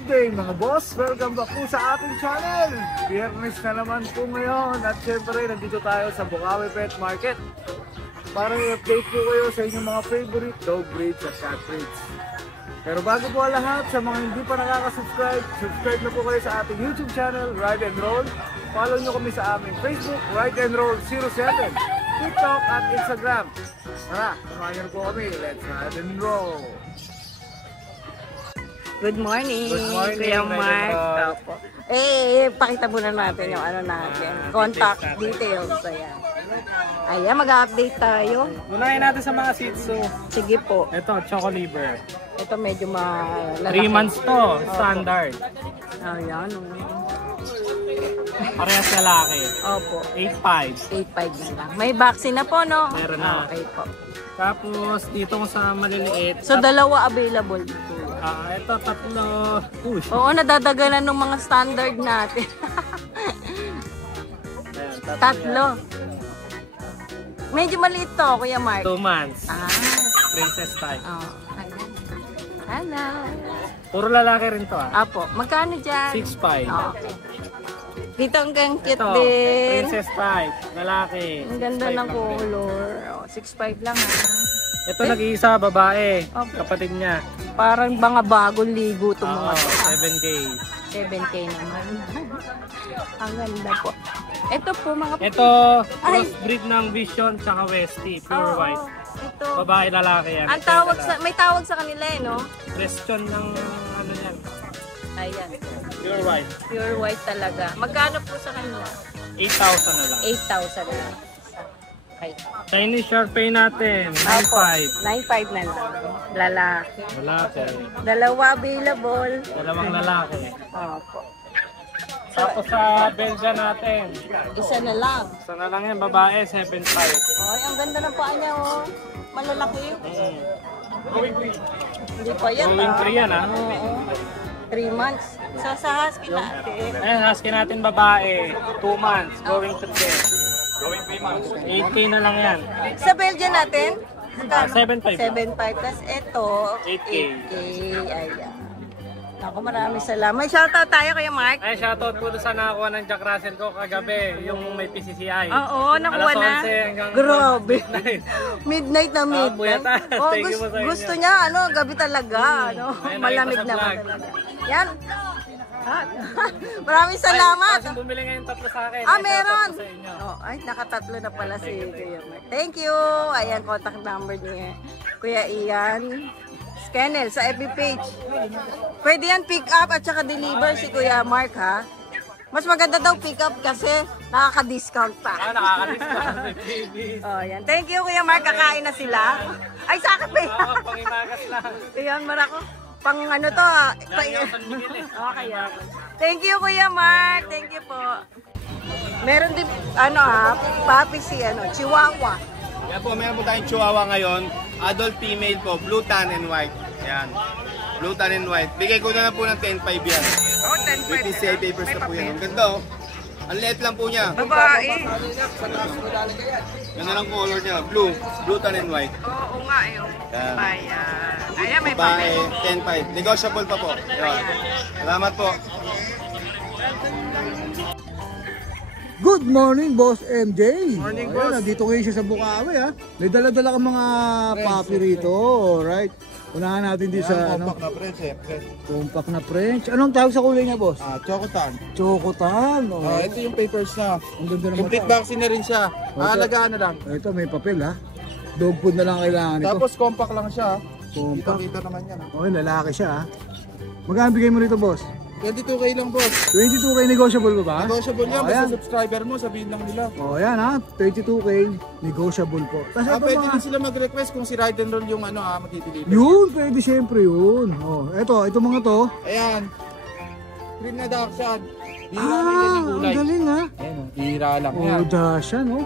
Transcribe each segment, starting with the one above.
Good day mga boss! Welcome back po sa ating channel! Biyernes na naman po ngayon at syempre nandito tayo sa Bukawi Pet Market para i-update po kayo sa inyong mga favorite dog breeds at cat breeds. Pero bago po lahat, sa mga hindi pa nakaka-subscribe, subscribe na po kayo sa ating YouTube channel, Ride and Roll. Follow nyo kami sa aming Facebook, Ride and Roll 07, TikTok at Instagram. Tara, samahan nyo po kami. Let's ride and roll! Good morning, Good morning, Kuya Mark. Pakita muna natin yung ano natin. Contact details. Ayan, mag-update tayo. Unahin natin sa mga Shih Tzu. Sige po. Ito, Choco Liver. Ito medyo 3 months to, standard. Ayan. Parehas lalaki. Opo. 8.5. 8.5 na lang. May vaccine na po, no? Meron na. Okay po. Tapos, dito ko sa maliliit. So, dalawa available dito. Ito, 3. Push. Oo, nadadaganan ng mga standard natin. Ayan, 3. Medyo maliit to, Kuya Mark. 2 months. Princess type. Ayan. Hello. Puro lalaki rin to. Apo, magkano dyan? 6.5. Okay. Dito hanggang cute Ito, din. princess type. Lalaki. Ang ganda 6.5 ng lang din. color. 6.5 lang ha. Ito nag-iisa, babae. Okay. Kapatid niya. Parang mga bagong ligo itong mga to. 7K. 7K naman. Ang ganda po. Ito po mga Ito, crossbreed ng Vision tsaka Westie. Pure white. Ito. Babae, lalaki yan. Ang tawag sa, may tawag sa kanila eh, no? Question ng ano yan. Ayan. Pure white. Pure white talaga. Magkano po sa kanila? 8,000 na lang. 8,000 na lang. Okay. Chinese Shorthair natin. 9,500. 9.5 na lang. Lalaki. Lalaki. Dalawa available. Dalawang lalaki. Opo. Tapos sa Belgian natin. Isa na lang. Isa na lang yan, babae, 7,500. Ay, ang ganda ng paa niya, oh. Malalaki. Going free. Hindi pa yan, Going free yan, ha? Oo. 3 months. So, sa husky natin. Ayan, husky natin babae. 2 months, going to 10. Going 3 months. 8K na lang yan. Sa Belgian natin? 7,500. 7.5. Tapos ito, 8K. 8K. Ayan. Ako, maraming salamat. May shoutout tayo kay Mark. Ay, shoutout po doon sa nakakuha ng Jack Russell ko kagabi, yung may PCCI. Oo, nakuha na. Alas 11 hanggang Grabe. midnight. Midnight na midnight. Puyata. Oh, Thank you po sa inyo. gusto niya, ano, gabi talaga. Ano, Ayun, malamig nakita sa naman vlog. talaga. Yan. Maraming salamat. Ay, bumili ngayon 3 sa akin. Meron. Sa inyo. Oh, ay, nakatatlo na pala si Kuya Mark. Thank you. Ayan, contact number niya. Kuya Ian. Kennel sa FB page. Pwede yan pick up at saka deliver si Kuya Mark, ha? Mas maganda daw pick up kasi nakaka-discount pa. Nakaka-discount. Baby. Oh, yan. Thank you, Kuya Mark. Kakain na sila. Ay, sa akin ba yan? Oo, pangimagas lang. Ayan, marako. Pang ano to, ha? Okay, yan. Thank you, Kuya Mark. Thank you po. Meron din, ano ha, papi si, Chihuahua. Yan po, meron po tayong Chihuahua ngayon. Adult female po, blue tan and white. Yan. Blue tan and white. Bigay ko na lang po ng 10.5 yan. Oh, 10 With PCI papers na po yan. Ang ganda oh. Ang liit lang po niya. Babae. Ganda lang color niya. Blue. Blue tan and white. Oo nga, Yan. Ayan. Ayan, may Babae, papel. 10.5. Negotiable pa po. Yan. Salamat po. Good morning, Boss MJ. Morning, Ayan, boss. nandito kayo siya sa Bukawi, ha. May dala-dala kang mga papi rito, alright. Unahan natin din sa, Compact na French eh. compact na French. Anong tawag sa kulay niya, boss? Chocotan. Chocotan. Oh. Ito yung papers na. Ang ganda naman. Complete vaccine na rin siya. Aalagaan na lang. Ito, may papel, ha. Dog food na lang kailangan nito. Tapos compact lang siya. Compact. Dito naman yan. Okay, lalaki siya, ha. Magkano bigay mo rito, boss? 22K lang boss. 22K negotiable ba? Negotiable yan. Oh, Basta ayan. subscriber mo, sabihin lang nila. Oh, yan, ha. 32K negotiable po. Tapos ito Pwede mga... din sila mag-request kung si Ride and Roll yung magtitilipan. Yun, pwede siyempre yun. Oh, ito mga to. Ayan. Cream na Dachshund. Bihira lang yan yung Ang kulay. galing, ha. Ayan o, bihira lang yan. Oh, Dasha, no?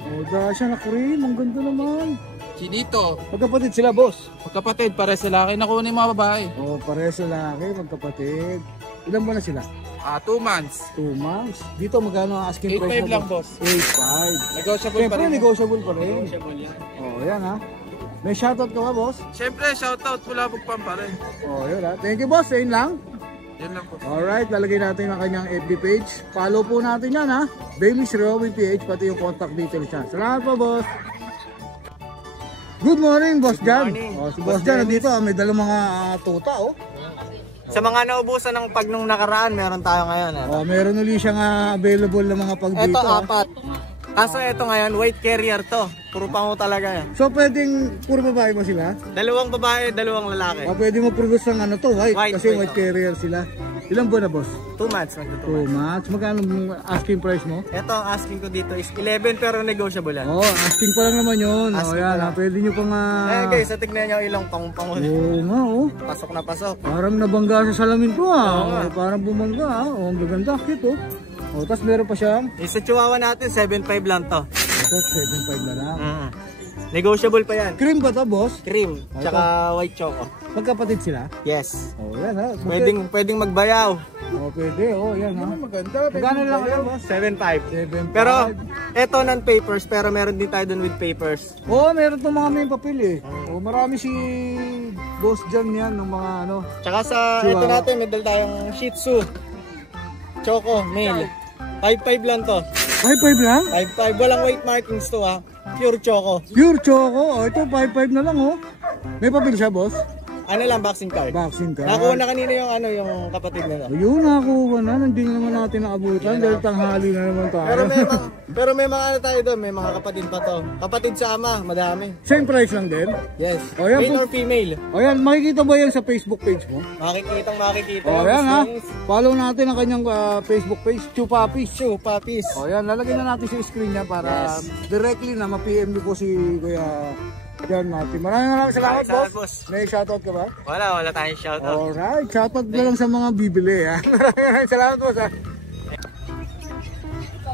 Oh, Dasha na cream. Ang ganda naman. Chinito. Magkapatid sila, boss. Magkapatid, pare sa laki. Nakuha yung mga babae. Oh, parehas lalaki, magkapatid. Ilan ba na sila? 2 months. 2 months. Dito magkano ang asking price 8.5 lang boss. 8.5. Negotiable pa Siyempre, rin. negotiable pa rin. Negotiable yan. Oh, yan, ha. May shoutout ka ba, boss? Siyempre, shoutout Kulabog Pampare. Oh, yun ha. Thank you, boss. Ayun lang. Yan lang po. Alright, lalagay natin ang kanyang FB page. Follow po natin yan ha. Bailey's Rowing PH, pati yung contact details niya. Salamat po, boss. Good morning, Boss Jan. Oh, si Boss Jan nandito, may dalang mga tuta, oh. Sa mga naubusan ng pag nung nakaraan, meron tayo ngayon. Oh, meron ulit siyang available na mga pag dito. Ito, 4. Kaso ito ngayon, white carrier to. Puro pango talaga yan. So, pwedeng puro babae mo sila? 2 babae, 2 lalaki. O, pwede mo produce ng ano to, white, kasi white White, carrier sila. Ilang buwan na, boss? 2 months, magto 2 2 months. months. Magkano ang asking price mo? Ito, ang asking ko dito is 11 pero negotiable yan. Oh, asking pa lang naman yun. Oh, Asking yan, pa lang. pwede nyo pang... Eh guys, sa tignan nyo ilang pango-pango. Oo nga, oh. Pasok na pasok. Parang nabangga sa salamin ko, ah. Oo nga. Parang bumangga, ah. Oh, ang gaganda, cute, oh. Oh, tapos meron pa siyang... Yung sa Chihuahua natin, 7.5 lang to. Ito, 7.5 na lang. Negotiable pa yan. Cream ba to, boss? Cream, tsaka white choco. Magkapatid sila? Yes. Oh, yan, ha. Pwedeng magbayaw. Oh, pwede, oh, yan, ha. Maganda. Magkano lang yan, boss? 7.5. 7.5. Pero, eto non-papers, pero meron din tayo dun with papers. Oo, meron itong mga may papel eh. Oh, marami si Boss Jan yan ng mga ano. Tsaka sa, Chihuahua. eto natin, may dala tayong Shih Tzu. Choco, male. 5.5 lang to. 5.5 lang? 5.5, walang weight markings to ha. Pure choco. Pure choco. Oh, ito 5.5 na lang oh. May papel siya, boss? Ano lang, vaccine card. Vaccine card. Nakuha na kanina yung ano, yung kapatid nila. Ayun, nakakuha na. Nandiyan naman natin naabutan dahil tanghali na naman tayo. Pero may mga ano tayo doon, may mga kapatid pa to. Kapatid sa ama, madami. Same price lang din? Yes. O, yan Male po. or female. O yan, makikita ba yan sa Facebook page mo? Makikita. O yan ha. Gusto Follow natin ang kanyang Facebook page, Chew Puppies. Chew Puppies. O yan, lalagyan na natin sa screen niya para directly na ma-PM niyo po si Kuya Jan natin. Maraming salamat, Salamat, boss. boss. May shoutout ka ba? Wala tayong shoutout. Alright, shoutout na lang sa mga bibili ha. Maraming salamat, boss ha.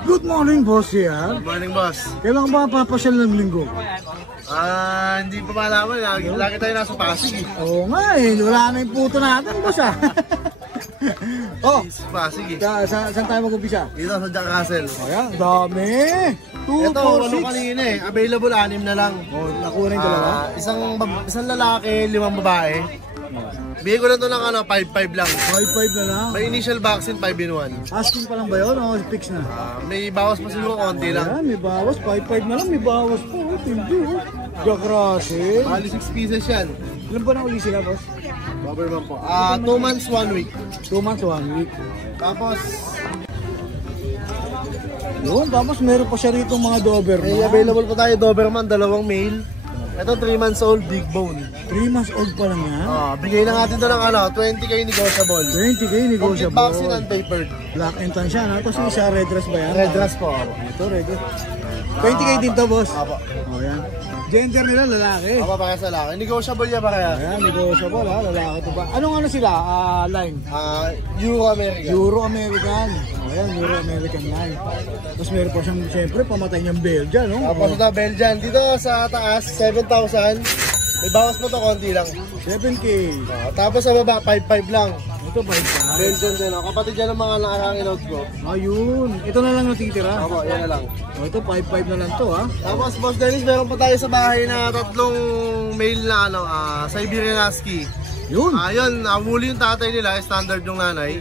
Good morning, boss ya. Morning, boss. Kailan ba papasyal ng linggo? Hindi pa malaman. Lagi tayo nasa Pasig. Oo nga eh, wala na yung puto natin, boss ha. Oh, Pasig eh. saan tayo mag-umpisa? Dito sa Jack Castle. Ayan, dami. 2, Ito, 4, walo 6. kanina eh. Available 6 na lang. Oh, nakuha na yung dalawa. Isang lalaki, 5 babae. Bigay ko na to ng 5.5 lang. 5.5 na lang. May initial vaccine 5-in-1. Asking pa lang ba yun? O, fix na. May bawas pa siguro konti lang. Ayan, may bawas. 5.5 na lang, may bawas po. Oh, thank you. Jack Russell. Bali 6 pieces yan. Ilan ba na uli sila, boss? Doberman po. 2 months, 1 week. 2 months, 1 week. Tapos, Yun, tapos meron pa siya rito mga Doberman. may available pa tayo Doberman, 2 male. Ito 3 months old, big bone. 3 months old pa lang yan. Bigay lang natin to ng 20k negotiable. 20k Complete negotiable. vaccine and papered. Black and tan siya, no? Tapos isa red dress ba yan? Red dress po. Ito, red dress. 20k din to, boss. Apo. O, yan. Gender nila, lalaki. Apo, para sa laki. Negotiable niya para yan. Ayan, negotiable ha, lalaki to ba? Anong ano sila? Line? Euro American. Euro-American. O, yan, Euro-American line. Tapos meron pa siyang, siyempre, pamatay niyang Belgian, no? Tapos ito, Belgian. Dito sa taas, 7,000. May bawas pa to, konti lang. 7k. Tapos sa baba, 5,500 lang. Ito, 5k. Belgian din. Kapatid yan ng mga nakakangin out ko. Ayun. Ito na lang natitira. Apo, yan na lang. O, ito, 5.5 na lang to, ha? Tapos, Boss Dennis, meron pa tayo sa bahay na 3 male na Siberian Husky. Yun. Yun, muli yung tatay nila, standard yung nanay.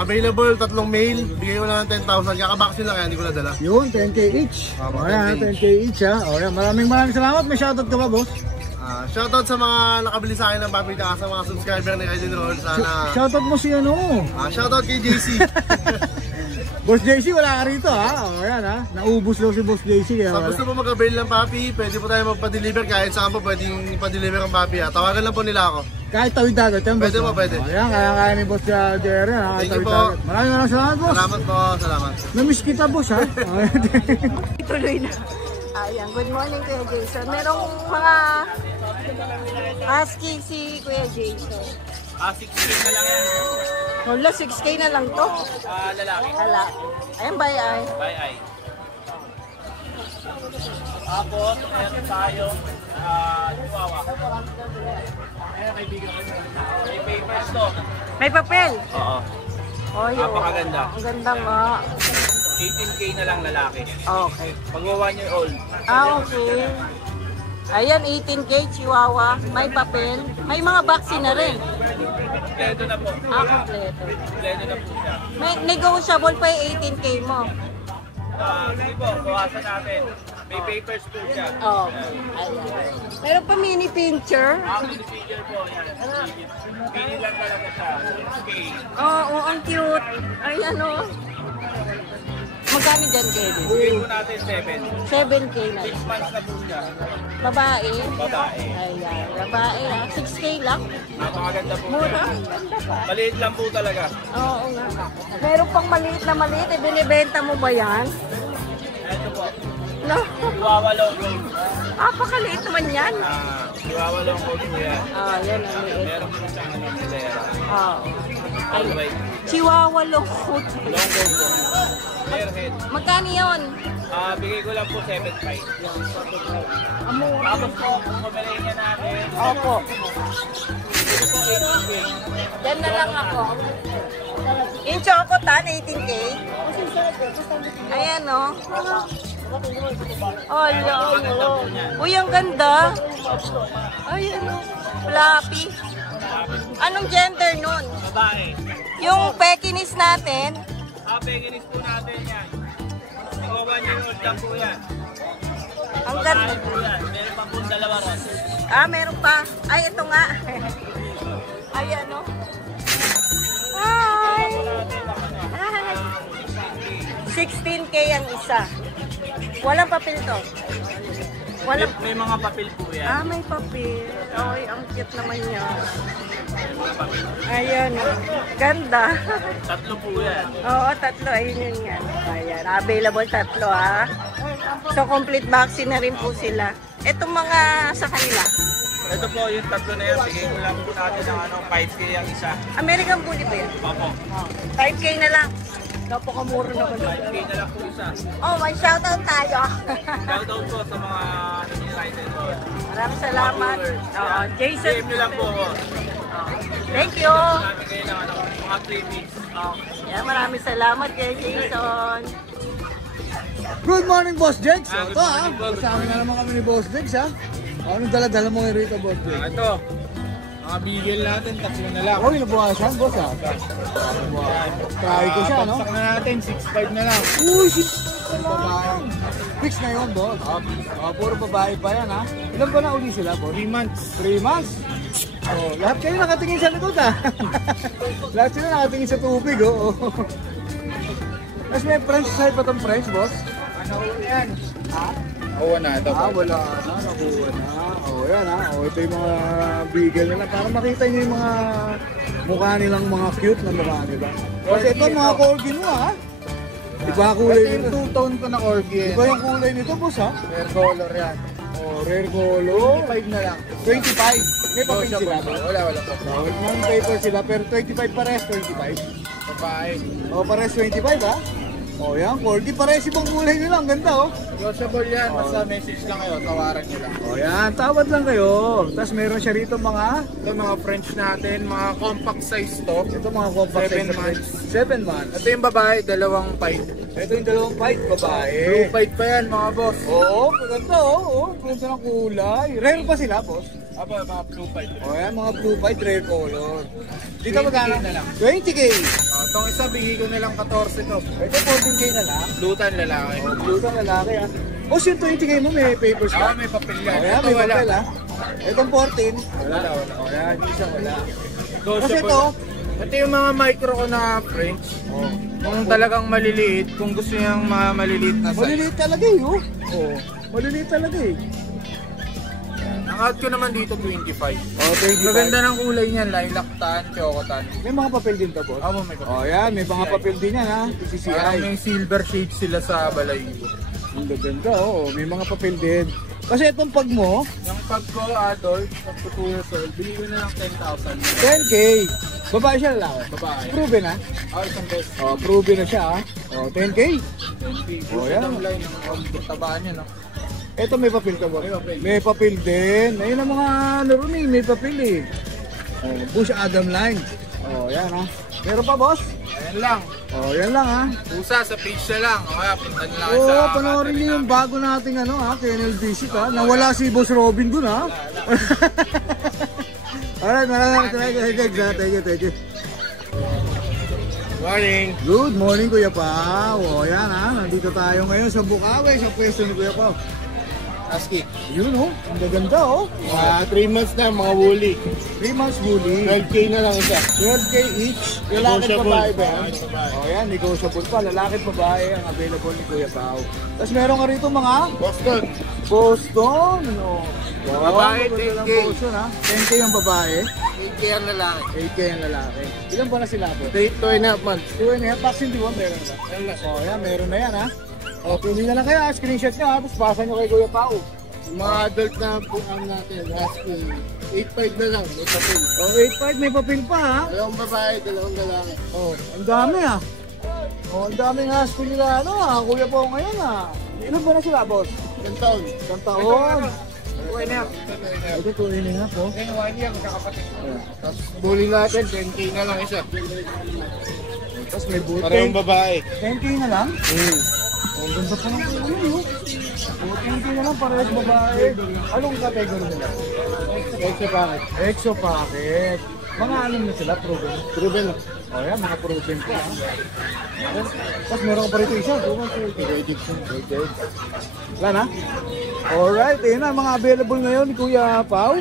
Available, 3 male, bigay ko na ng 10,000. Kakabaksin lang kaya hindi ko nadala. Yun, 10k each. Tama, O, yan, 10K 10k each, ha? O, yan, maraming salamat. May shoutout ka ba, boss? Shoutout sa mga nakabili sa akin ng Papi sa mga subscriber ni Kaidin Roll. Sana. Shoutout mo si ano? Shoutout kay JC. Boss JC, wala ka rito, ha? O, yan, ha? Naubos daw si Boss JC. Sa gusto mo mag-avail ng Papi, pwede po tayo magpa-deliver kahit saan po pwedeng ipa-deliver ang Papi. Tawagan lang po nila ako. Kahit tawid dagat yan, boss. Pwede po, pwede. O, yan, kaya ni Boss Jerry, ha? Thank Tawid you po. dagat. Maraming salamat, boss. Salamat po, salamat. Namiss kita, boss, ha? Tuloy na. Ayan, good morning Kuya Jason. Merong mga husky si Kuya Jason. 6K na lang yan. Wala, 6K na lang to. Lalaki. Lalaki. Ayan ba ay? Ay. Tapos, meron tayo Chihuahua. Ayan, kaibigan ko. May papers to. May papel. Oo. Oh, yun. Napakaganda. Ang ganda nga. 18K na lang lalaki. Okay. Pag 1 year old. Okay. Ayan, 18K, Chihuahua. May papel. May mga vaccine na rin. Kompleto na po. Kompleto. Kompleto na po siya. May negotiable pa yung 18K mo. Sige po, bawasan natin. May papers po siya. Oh. Ayan. Meron pa mini pincher. Mini figure po, yan. Mini lang talaga siya. Okay. Oo, ang cute. Ayan o. Magkano dyan, Kelly? Bigay po natin 7. 7K na 6 lang. months na po siya. Babae. Babae. Ayan, babae ha. 6K lang. Napakaganda po. Mura. Ganda pa. Maliit lang po talaga. Oo nga. Meron pang maliit na maliit. Eh, binibenta mo ba yan? Ito po. No. Chihuahua long coat. Pakaliit naman yan. Chihuahua long coat po yan. Yan ang liit. Meron po siyang ano, nilera. Ay, All white. Chihuahua long coat. Long coat po. Bare head. Magkano yun? Bigay ko lang po 7.5. Tapos po, kung pamilya natin, Opo. ito po 18K. Yan na lang ako. Yung chocotan, 18K. Ayan o. Oh, uy, ang ganda. Ayan o. Fluffy. Anong gender nun? Babae. Yung Pekinese natin, Pekinis po natin yan. Ikaw 1 year old lang po yan. ang ganda. Babae po yan. Meron pa po dalawa ron. Meron pa. Ay, ito nga. Ayan o. Hi! Hi! 16K ang isa. Walang papel to. Walang... May mga papel po yan. may papel. Ay, ang cute naman niya. Ayan. Ganda. Tatlo po yan. Oo, tatlo. Ayun yun yan. Ayan. Available tatlo ha. So, complete vaccine na rin po sila. Itong mga sa kanila. Ito po yung tatlo na yan. Bigay ko lang po natin ng 5K ang isa. American Bully ba yan? Opo. 5K na lang. Napakamura naman. 5K na lang po isa. Oh, may shoutout tayo. Shoutout po sa mga excited. Maraming salamat. Oo, Jason. PM nyo lang po ako. Thank you. Namin kayo ng mga 3 weeks. Yan, maraming salamat kay Jason. Good morning, Boss Jegs. Good Ito morning po, good kasama na naman kami ni Boss Jegs ha. Anong dala-dala mo ngayon rito, Boss Jegs? Ito. Mga bigel natin, tatlo na lang. Uy, nabukasan, Boss ha. Try ko siya, no? Bagsak na natin, 6.5 na lang. Uy, shit! Babae. Fix na yun, Boss. Puro babae pa yan, ha? Ilan ba na uli sila, Boss? 3 months. 3 months? Oh, lahat kayo nakatingin sa likod, ha? Lahat sila nakatingin sa tubig, oh. Tapos may French side pa tong French, Boss? Ano yan? Ha? Oo na, ito. Wala na. Nakuha na. Yan, ha? Ito yung mga beagle nila. Para makita nyo yung mga mukha nilang mga cute na mukha nila. Kasi ito, mga corgi mo, ha? Iba kulay Ito yung nito. 2-tone ko na corgi. Iba yung kulay nito, Boss, ha? Rare color yan. Oh, rare color. 5 na lang. 25. May papel sila ba? Wala po. May paper sila, pero 25 pares, 25. Babae. Oh, pares 25, ha? Oh, yan, corgi. Pares ibang kulay nila. Ang ganda, oh. Negotiable yan. Basta message lang kayo. Tawaran nyo lang. Oh, yan. Tawad lang kayo. Tapos meron siya rito mga... Ito mga French natin. Mga compact size to. Ito mga compact 7 size na months. 7 months. Ito yung babae. Dalawang 5. Ito yung dalawang fight, babae. Blue 5 pa yan mga boss. Oo, maganda, oh. Ganda ng kulay. Rare pa sila, boss. Aba, mga blue 5. Oh, yan, mga blue fight, rare color. Dito 20K magkano? na lang. 20K. Itong isa, bigay ko na lang 14 to. Ito 14K na lang. Blutan lalaki. Oh, blue ka lalaki, ah. Boss, yung 20K mo, may papers ka? May papel yan. Oh, yan, Ito may wala. papel, ah. Itong 14. Wala. Oh, yan, isa wala. Negotiable. Kasi ito, Ito yung mga micro ko na French. oh, Kung talagang maliliit, kung gusto niyang mga maliliit na size. maliliit talaga eh, oh. Oh, maliliit talaga eh. Ang out ko naman dito 25. Oh, 25. Maganda ng kulay niyan, lilac tan, chocotan. May mga papel din to, boss. Amo may papel. Oh, yan, may mga papel din yan, ha. Parang PCCI. may silver shade sila sa balay. Ang gaganda, oo. May mga papel din. Kasi itong pag mo, Yung pag ko adult, pag ko 2 years old, bigay ko na lang 10,000. 10K. Babae siya lalaki. Babae. Proven, ha? Isang beses. Oh, proven na siya, ha? Oh, 10K. 20. Oh, yan. Ang line ng tabaan niya, no? Ito may papel ka ba? May papel. May papel din. Ayun ang mga ano rin eh, may papel eh. Oh, Bush Adam line. Oh, yan, ha? Meron pa, boss? Ayan lang. Oh, yan lang ha. Pusa sa page na lang. O kaya punta nyo lang Oo, sa... panoorin niyo yung bago nating kennel visit ha. Nawala si Boss Robin dun ha. Alright, maraming thank you. Morning. Good morning Kuya Pao. O yan ha, nandito tayo ngayon sa Bukawi, sa pwesto ni Kuya Pao. Husky. Yun ang gaganda 3 months na, mga woolly. 3 months bully. 12K na lang isa. 12K each. Lalaki Negotiable. babae ba yan? O yan, negotiable pa. Lalaki babae ang available ni Kuya Pao. Tapos meron ka rito mga Boston. Boston. O. Babae, maganda 10K. ng Boston ha. 10K ang babae. 8K ang lalaki. 8K ang lalaki. Ilan ba na sila po? 2.5 months. 2.5. Vaccine di ba? Meron ba? O yan, meron na yan ha. O, pili na lang kayo ha. Screenshot nyo ha. Tapos pasa nyo kay Kuya Pao. Yung mga adult na buang natin, Husky, 8.5 na lang. May papel. O, 8.5 may papel pa ha. Dalawang babae, dalawang lalaki. Oh, ang dami ah. Oh, ang daming husky nila Kuya Pao ngayon Ilan ba na sila, boss? Isang taon. Isang taon. Okay na. Ito, 2.5 po. Ngayon, 1 year, magkakapatid. Tapos bully natin, 10K na lang isa. Tapos may buti. Parehong babae. 10K na lang? Oh, ang ganda pa ng kulo, 10K na lang, parehas babae. Anong category nila? Extra packet. Exo packet. Mga alam na sila, proven. Proven. Oh, yan, mga proven pa. Tapos meron ka pa rito isa. Wala na? Alright, yun na, mga available ngayon ni Kuya Pao.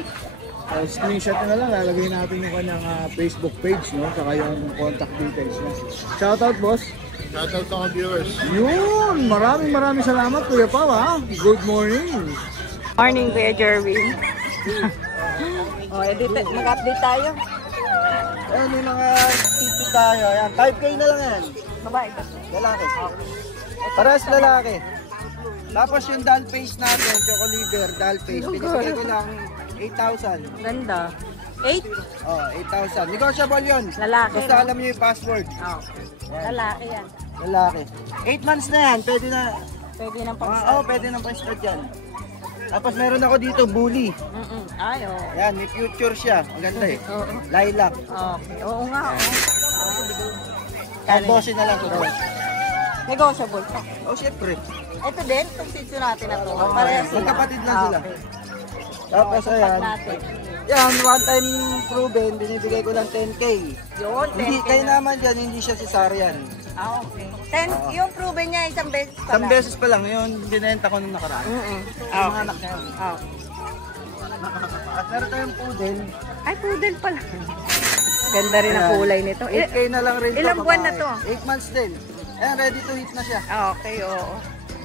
Screenshot na lang, lalagay natin yung kanyang Facebook page, no? Saka yung contact details niya. Shoutout, boss. Shoutout sa mga viewers. Yun, maraming salamat Kuya Pao ha. Good morning. Morning, Kuya Jerwin. Mag-update tayo. Ayan, may mga city tayo. Ayan, 5K na lang yan. Babae ba? Lalaki. Parehas lalaki. Tapos yung doll face natin, choco liver, doll face. Pinibigay ko lang 8,000. Ganda. 8? Oh, 8,000. Negotiable yun. Lalaki, Basta no? alam niyo yung password. Oh. Lalaki yan. Lalaki. 8 months na yan. Pwede na. Pwede ng pang Pwede na pang-start yan. Tapos meron ako dito, bully. Ay, oo. Ayan, may future siya. Ang ganda eh. Oo. Lilac. Okay. Oo nga, oo. Tapos na lang ito. Negotiable pa. Oh, syempre. Ito din, itong sitso natin na to. Oh, Parehas sila. magkapatid lang sila. Okay. Tapos Pag ayan. natin. Yan, one time proven, binibigay ko lang 10K. Yun, 10K Hindi, kayo na. naman dyan, hindi siya cesarean. Okay. Yung proven niya, isang beses pa Isang lang. beses pa lang, yun, binenta ko nung nakaraan. Yung mga anak niya yun. At meron tayong poodle, Ay, poodle pala. Ganda rin ang kulay nito. 8K na lang rin to, Ilang buwan na babae. to? 8 months din. Ayan, ready to hit na siya. Okay, oo.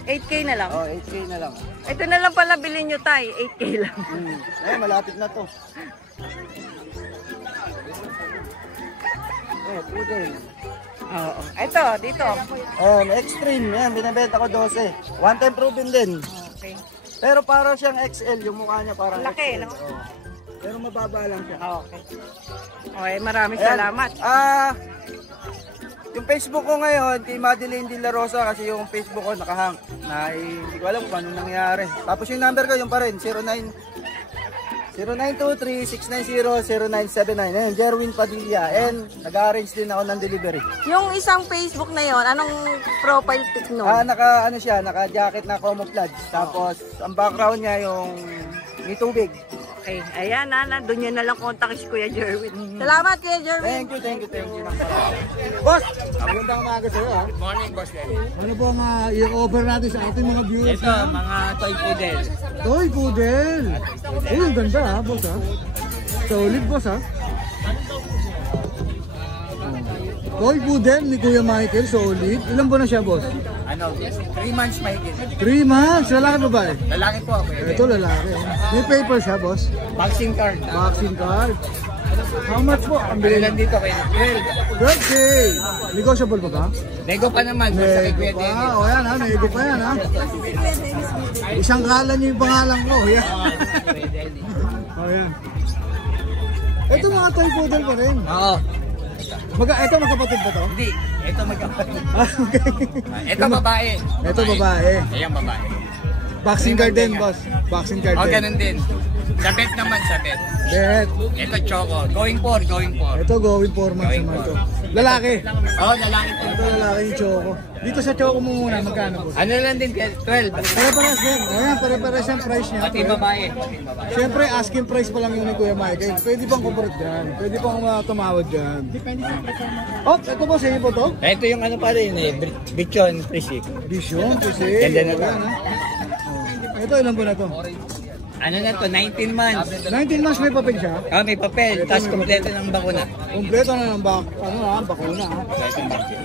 8K na lang. Oh, 8K na lang. Ito na lang pala bilhin nyo tayo. 8K lang. Ayan, malapit na to. Poodle. Oo. Ito, dito. Ayan, extreme. Yan, binibenta ko 12. One time proven din. Okay. Pero parang siyang XL, yung mukha niya parang Laki, XL. no? Oo. Pero mababa lang siya. Okay. Okay, maraming Ayan. salamat. Yung Facebook ko ngayon, kay Madeline De La Rosa kasi yung Facebook ko nakahang. Hindi ko alam kung paano nangyari. Tapos yung number ko, yung pa rin, 0923-690-0979. Ayan, Jerwin Padilla. And nag-arrange din ako ng delivery. Yung isang Facebook na yon, anong profile pic nun? Naka-jacket na camouflage. Tapos, ang background niya yung may tubig. Okay, ayan nandun nyo na lang kontak si Kuya Jerwin. Salamat Kuya Jerwin. Thank you. Boss, magandang umaga sa'yo ha. Good morning, Boss Lenny. Ano po ang i-offer natin sa ating mga viewers? Ito, mga toy poodle. Toy poodle. Uy, ang ganda ha, boss ha. Solid boss ha. Toy poodle ni Kuya Michael, solid. Ilan ba na siya, boss? 3 months mahigit. 3 months. Lalaki ba ba? Lalaki po ako. Ito lalaki. May paper siya, boss. Vaccine card. Vaccine card. How much po? Ang bilhin Bilan dito kay Well, 12K. Negotiable ba ba? nego pa naman. Basta kay Kuya Nego pa. Denny. O yan ha, nego pa yan ha. Isang kalan niyo yung pangalan ko. Yan. Kuya Denny. O yan. Ito mga toy poodle pa rin. Oo. Ito magkapatid ba to? Hindi. Ito magkapatid. Ah, okay. Ito babae. Ito babae. Ayan babae. Vaccine card din, boss. Vaccine card O, din. ganun din. Sa bet naman, sa bet. Bet. Ito, Choco. Going for. Ito, going 4 months naman to. Lalaki. Oo, lalaki po. Ito lalaki yung Choco. Dito sa Choco mo muna, magkano po? Ano lang din, 12. Pare-pares din. Ayan, pare-pares ang price niya. Pati babae. Siyempre, asking price pa lang yun ni Kuya Michael. Pwede pang kumpara dyan. Pwede pang tumawad dyan. Oh, ito po, sa'yo po to? Ito yung ano pa rin eh, Bichon, Prisik. Vision, kasi. Ganda na to. Ayan, ha? Oh. Ito, ilan po na to? Ano na to, 19 months. 19 months may papel siya. Ah, may papel, tapos kompleto ng bakuna. Kompleto na ng bakuna. Ha?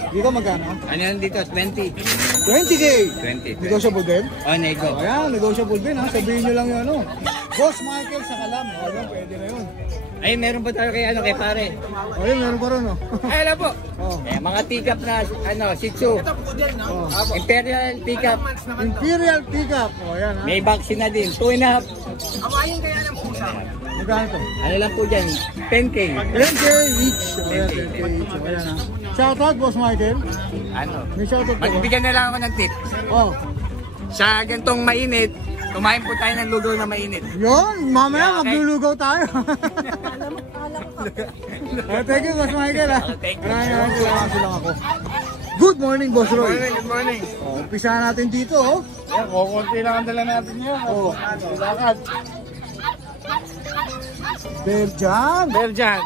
Dito magkano? Ano yan dito, 20. 20K! 20. Negotiable din? Oh, nego. Ayan, negotiable din ha. Sabihin nyo lang yun ano. Boss Michael sa Kalam. O yan, pwede na yun. Ay, meron pa tayo kay pare. O yan, meron pa rin o. Ay, alam po. Oh. Eh, mga pick-up na, Shih Tzu. Imperial pick-up. Imperial pickup. O yan ha. May vaccine na din, 2.5. Magkano to? Ano lang po dyan, 10K. 10K each. O yan, 10K each. O yan ha. Shoutout, Boss Michael. Ano? May shoutout po. Magbibigyan na lang ako ng tip. Oh. Sa gantong mainit, kumain po tayo ng lugaw na mainit. Yun, mamaya Okay. maglulugaw tayo. Thank you, Boss Michael ha. Thank you. Maraming salamat lang ako. Good morning, Boss Roy. Good morning. Oh, umpisa natin dito oh. Yan, kukunti lang ang dala natin yun. Oh. Lakad. Belgian. Belgian.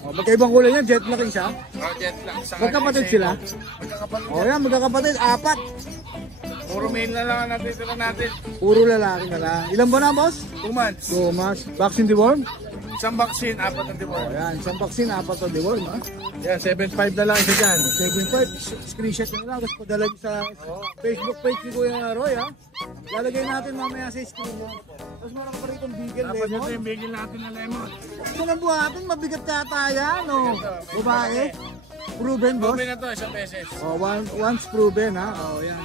Oh, magkaibang kulay niya, jet looking siya. Oh, jet lang. Magkapatid sila. Magkakapatid. Oh, yan, magkakapatid, 4. Puro mail na lang ang natitira natin. Puro lalaki na lang. Ilan ba na, boss? 2 months. 2 months. Vaccine deworm? Isang vaccine, 4 na Oh, deworm. yan, isang vaccine, 4 na deworm. Ha? Yan, 7.5 na lang isa dyan. 7.5, screenshot nyo na lang. Tapos padala nyo sa Facebook page ni Kuya Roy, ha? Lalagay natin mamaya sa screen nyo. Tapos meron ka pa rito beagle Tapos ito lemon. yung bigil natin na lemon. Ito na buhatin, mabigat yata yan, no? Babae. Proven, boss. Proven na to, isang beses. Oh, once proven, ha? Oh, yan.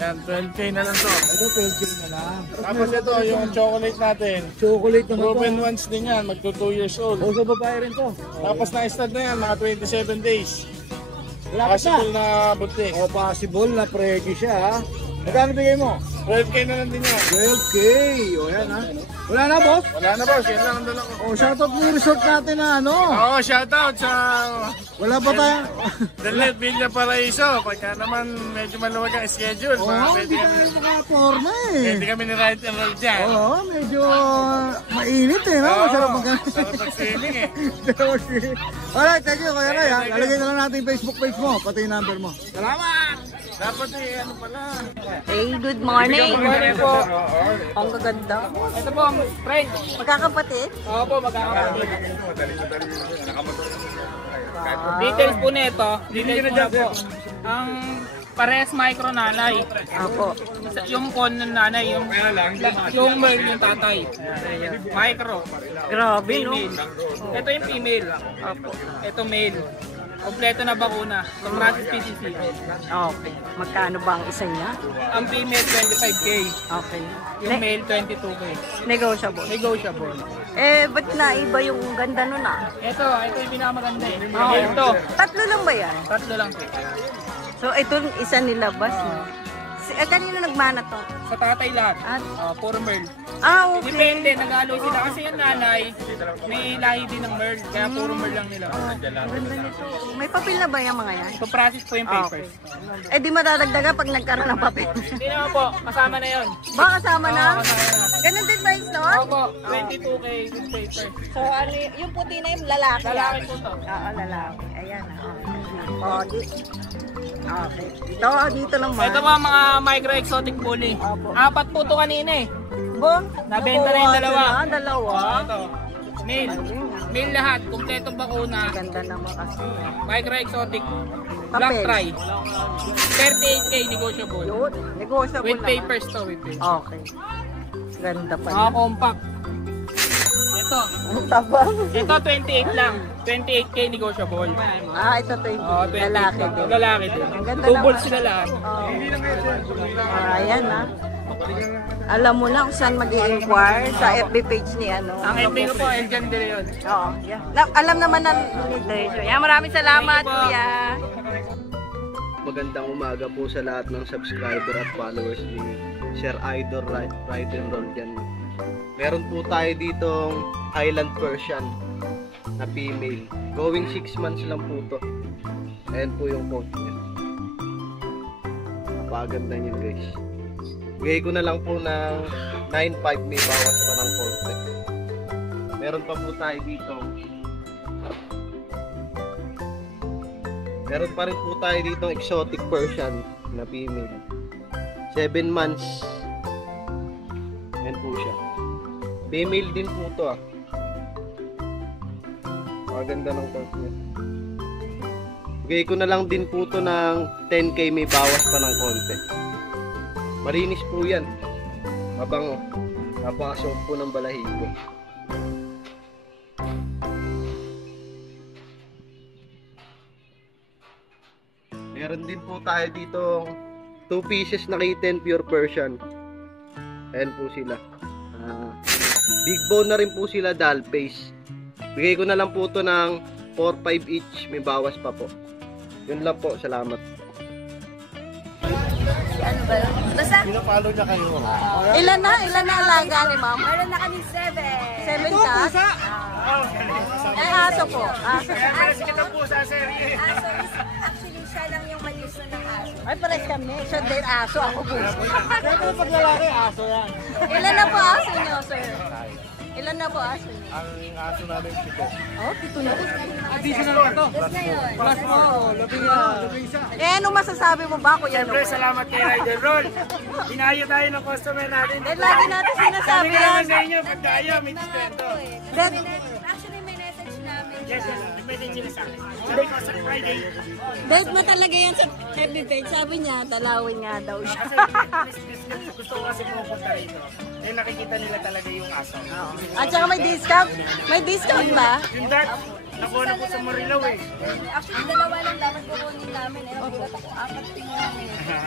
Yan, 12K na lang to. Ito, 12K na lang. Tapos ito, yung chocolate natin. Chocolate naman Proven to. once din yan, magto 2 years old. O, sa babae rin to. Tapos na-stud na yan, mga 27 days. Wala pa siya. Possible na buntis. O, possible na pregi siya, ha? Magkano bigay mo? 12K na lang din yan. 12K. O, yan, ha? Wala na, boss? Wala na boss, yan lang ang dala ko. O, shoutout mo yung resort natin na ano. Oo, shoutout sa Wala pa tayo. Dalet Villa Paraiso. Pagka naman medyo maluwag ang schedule, Oo, pwede hindi kami, tayo nakaporma pwede eh. kami ni Right and Roll dyan. Oo, medyo mainit eh, no? Masarap sarap mag-swimming eh. Alright, thank you, Kuya Ray, ha? Lalagay na lang natin yung Facebook page mo, pati yung number mo. Salamat! Dapat eh, ano pala. Hey, good morning. Good morning po. Ang gaganda. Ito po, friend. Magkakapatid? Oo po, magkakapatid. Details po nito, details po na po. Ang parehas micro nanay. Apo. Yung con ng nanay, yung male yung tatay. Micro. Grabe, no? Female. Ito yung female. Apo. Ito male. Kompleto na bakuna. Comratis PCC. Okay. Magkano ba ang isa niya? Ang female 25K. Okay. Yung male 22K. Negotiable. Negotiable. Eh, ba't naiba yung ganda nun ah? Ito yung pinakamaganda eh. Oo. Ito. Tatlo lang ba yan? Tatlo lang po. So, ito isa nilabas, no? Kanino nagmana to? Sa tatay lahat. Ah, Puro merl. okay. Depende, nag-alo sila. Kasi yung nanay, may lahi din ng merl. Kaya puro merl lang nila. Ganda nito. May papel na ba yung mga yan? So process po yung papers. Eh, di madadagdagan pag nagkaroon ng papel. Hindi naman po, kasama na yun. Ba, kasama na? Oo, kasama na. Ganun din ba yung slot? Opo, 22K with papers. So, ano yung puti na yung lalaki? Lalaki po to. Oo, lalaki. Ayan. Okay. Okay. Dito naman. Ito ba mga micro exotic bully? Opo. 4 po to kanina eh. Bo, Nabenta na yung dalawa. Dalawa. Ito. Male. Male lahat, kumpletong bakuna. Ganda naman kasi. Micro exotic. Black Papel. try. 38K negotiable. Yun. Negotiable With naman. papers to, with papers. Okay. Ganda pa Mga compact. Ito. Ang tabang. Ito 28 lang. 28K negotiable. Ito to yung Oh, 28 lalaki lang. din. Lalaki din. Ang ganda Two naman. balls sila lahat. Ayan Alam mo na kung saan mag-i-inquire sa FB page ni ano. Ang FB ko po, Eljan De Leon. Oo. Yeah. Alam naman na ni Derecho. Yeah, maraming salamat, Thank you po. kuya. Magandang umaga po sa lahat ng subscriber at followers ni Sir Idol Ride and Roll dyan. Meron po tayo ditong Highland Persian na female. Going 6 months lang po to. Ayan po yung coat niya. Napakaganda niyan guys. Bigay ko na lang po ng 9.5, may bawas pa ng konti. Meron pa po tayo dito. Meron pa rin po tayo dito exotic Persian na female. 7 months. Ayan po siya. Female din po to ah. Maganda ng coat niya. Bigay ko na lang din po to ng 10k, may bawas pa ng konti. Marinis po yan. Mabango. Napakasok po ng balahibo. Meron din po tayo dito 2 pieces na kitten pure Persian. Ayan po sila. Big bone na rin po sila, doll face. Bigay ko na lang po to ng 4-5 each, may bawas pa po. Yun lang po, salamat. Ano ba? Basta, Pinapalo niya kayo. ilan na alaga ni ma'am? Meron na kami 7. 7 cats? Eh, aso po. Aso. Aso is, actually, siya lang yung maluso ng aso. Ay, pares kami. Siya din aso, ako po. Siyempre pag lalaki, aso yan. Ilan na po aso niyo, sir? Ilan na po aso niyo? Ang aso namin, 7. Oh, 7 na. Additional pa to. Tapos ngayon, Plus mo, labing isa. Eh, ano masasabi mo ba, Kuya Siyempre, Noel? salamat kay Rider Roll. Inayo tayo ng customer natin. Eh, lagi natin sinasabi Sabi naman yan. sa inyo, pag tayo, may diskwento. actually, may message namin. Yes, yes. May message sa akin. Sabi ko sa Friday. Date mo talaga yan sa FB page. Sabi niya, dalawin nga daw siya. Kasi gusto ko kasi pumunta rito. Eh, nakikita nila talaga yung aso. At saka may discount. May discount ba? Yung dart, nakuha na po sa Marilaw eh. Actually, dalawa lang dapat kukunin namin. Eh, nagulat ako, 4 tingin namin.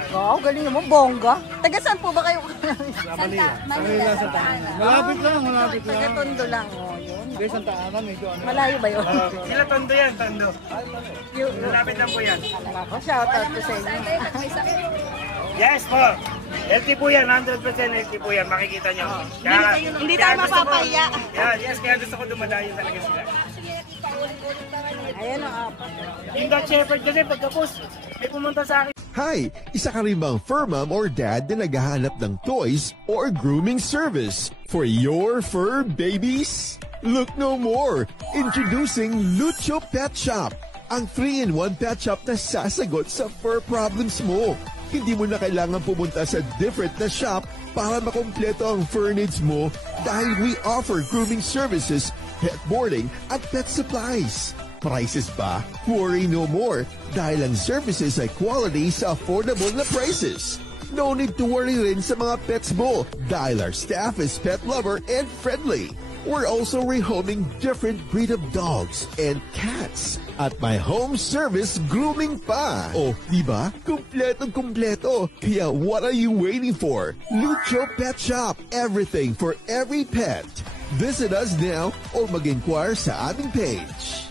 Wow, galing naman. Bongga. Taga saan po ba kayo? Manila, Santa Ana. Malapit lang, malapit lang. Taga Tondo lang. Oh, yun. Guys, Santa Ana, medyo ano. Malayo ba yun? Sila Tondo yan, Tondo. Malapit lang po yan. Ako, shoutout ko sa inyo. Saan tayo pag may sakit? Yes po. LT po yan, 100% LT po yan. Makikita nyo. Kaya, Hindi tayo mapapahiya. Yan, yes, kaya gusto ko dumadayo talaga sila. Ayan ang apat. Yung Dutch Shepherd kasi pagkapos, may pumunta sa akin. Hi! Isa ka rin bang fur mom or dad na naghahanap ng toys or grooming service for your fur babies? Look no more! Introducing Lucho Pet Shop, ang 3-in-1 pet shop na sasagot sa fur problems mo. Hindi mo na kailangan pumunta sa different na shop para makompleto ang fur needs mo dahil we offer grooming services, pet boarding at pet supplies. Prices ba? Worry no more dahil ang services ay quality sa affordable na prices. No need to worry rin sa mga pets mo dahil our staff is pet lover and friendly. We're also rehoming different breed of dogs and cats at my home service grooming pa. Oh, diba? Kumpletong-kumpleto. Kaya what are you waiting for? Lucho Pet Shop. Everything for every pet. Visit us now or mag-inquire sa aming page.